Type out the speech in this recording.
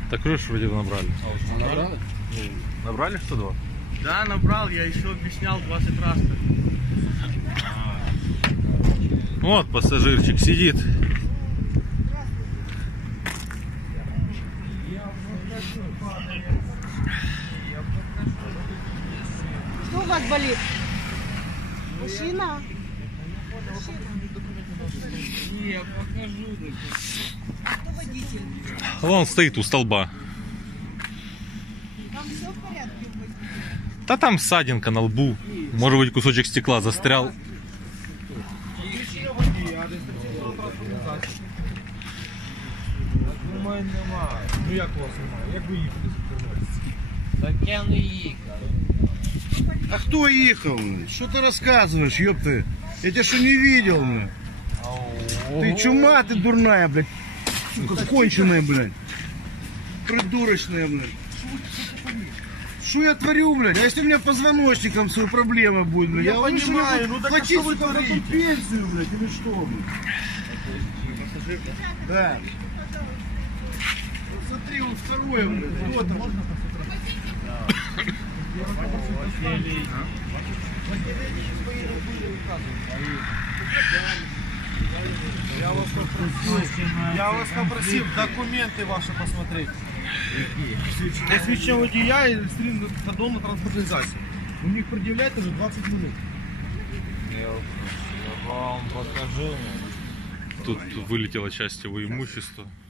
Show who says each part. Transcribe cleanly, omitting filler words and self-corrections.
Speaker 1: Так крышу вроде набрали.
Speaker 2: Набрали?
Speaker 1: Набрали 102?
Speaker 3: Да, набрал, я еще объяснял 20 раз.
Speaker 1: Вот пассажирчик сидит.
Speaker 4: Что у вас болит? Мужчина?
Speaker 3: Не, покажу.
Speaker 4: Кто водитель?
Speaker 1: Вон стоит у столба.
Speaker 4: Там все в порядке?
Speaker 1: Да там ссадинка на лбу. Может быть, кусочек стекла застрял.
Speaker 2: Ну як вас немає? Як ви їхали за кермом?
Speaker 3: Так я не їхав.
Speaker 5: А кто ехал? Что ты рассказываешь, ёпты? Я тебя что не видел, блядь? Ты чума, ты дурная, блядь. Сука, конченая, блядь. Придурочная, блядь. Что я творю, блядь? А если у меня позвоночником свою проблема будет, блядь?
Speaker 2: Я понимаю, ну так
Speaker 5: платить,
Speaker 2: что вы
Speaker 5: сука, за ту
Speaker 2: творите?
Speaker 5: пенсию, блядь, или что, блядь? Да. Ну, смотри, он второе, блядь. Кто там?
Speaker 2: Я вас попросив документи ваші посмотреть. Посвідчення водія і реєстраційний кордон на транспортний засіб. Ви мені пред'являєте вже 20 минут.
Speaker 3: Я вам покажу.
Speaker 1: Тут вылетела часть его имущества.